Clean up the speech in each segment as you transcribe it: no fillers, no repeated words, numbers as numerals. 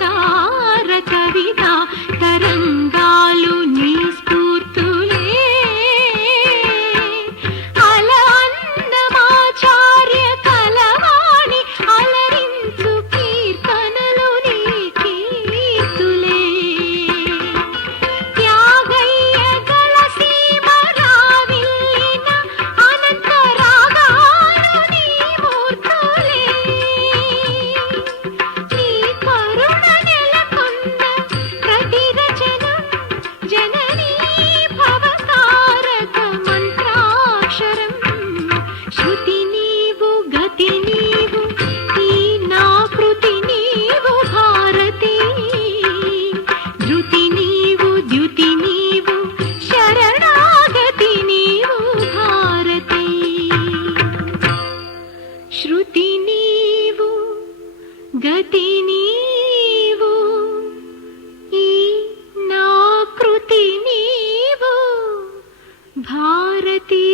శృంగార కవిత తరంగాలు నీ స్ఫూర్తులే అల అన్నమాచార్య కలవాణి అలరించు కీర్తనలు నీ కీర్తులే త్యాగయ్య గల సీమ రావిల్లిన అనంత రాగాలు నీ మూర్తులే నీ కరుణ నెలకొన్న ప్రతి రచనం జననీ భవతారక మంత్రాక్షరం శృతి నీవు గతి నీవు ఈ నా కృతి నీవు భారతి ధృతి నీవు ద్యుతి నీవు శరణాగతి నీవు భారతి శృతి నీవు గతి నీవు ఈ నా కృతి నీవు భారతి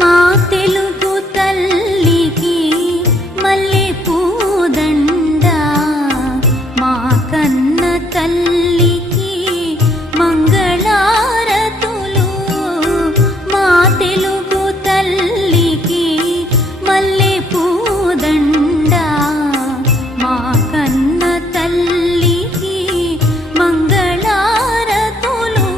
మా తెలుగు తల్లికి మల్లె పూదండ మా కన్న తల్లికి మంగళారతులు మా తెలుగు తల్లికి మల్లె పూదండ మా కన్న తల్లికి మంగళారతులు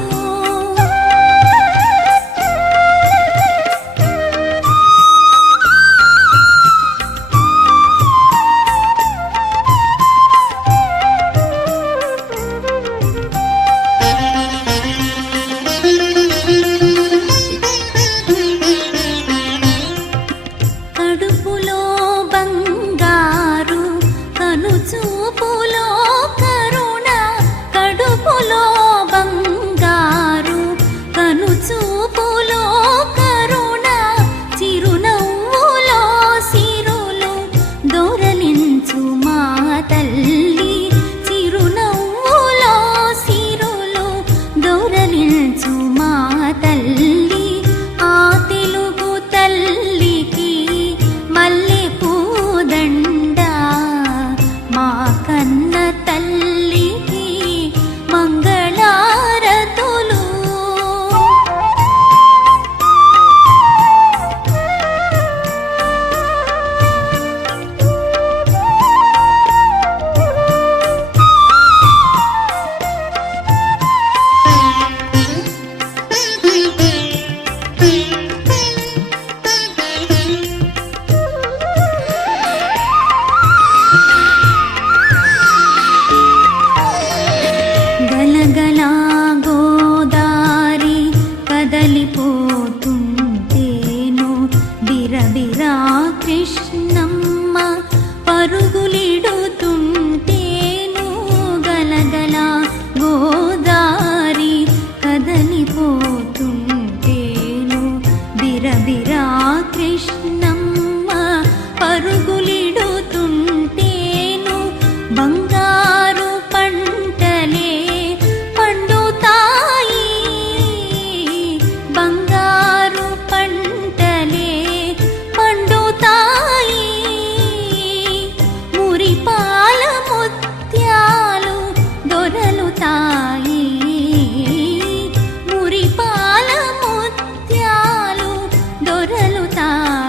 కడుపులో బంగారు కనుచూపులో కరుణ కడుపులో బంగారు కనుచూపులో కరుణ చిరునవ్వులో సిరులు దొరలించు మా తల్లి చిరునవ్వులో సిరులు దొరలించు మా తల్లి ఆ తెలుగు తల్లికి మల్లె పూదండ మా కన్న తల్లికి మంగళారతులు గలగల గోదారి కదలిపోతుంటేను బిరబిరా కృష్ణమ్మ పరుగులిడుతుంటేను గలగల గోదారి కదలిపోతుంటేను బిరబిరా కృష్ణమ్మ పరుగులిడుతుంటేను బంగారు పంటలే పండుతాయి బంగారు పంటలే పండుతాయి మురిపాల ముత్యాలు దొరలుతాయి మురిపాల ముత్యాలు దొరలుతాయి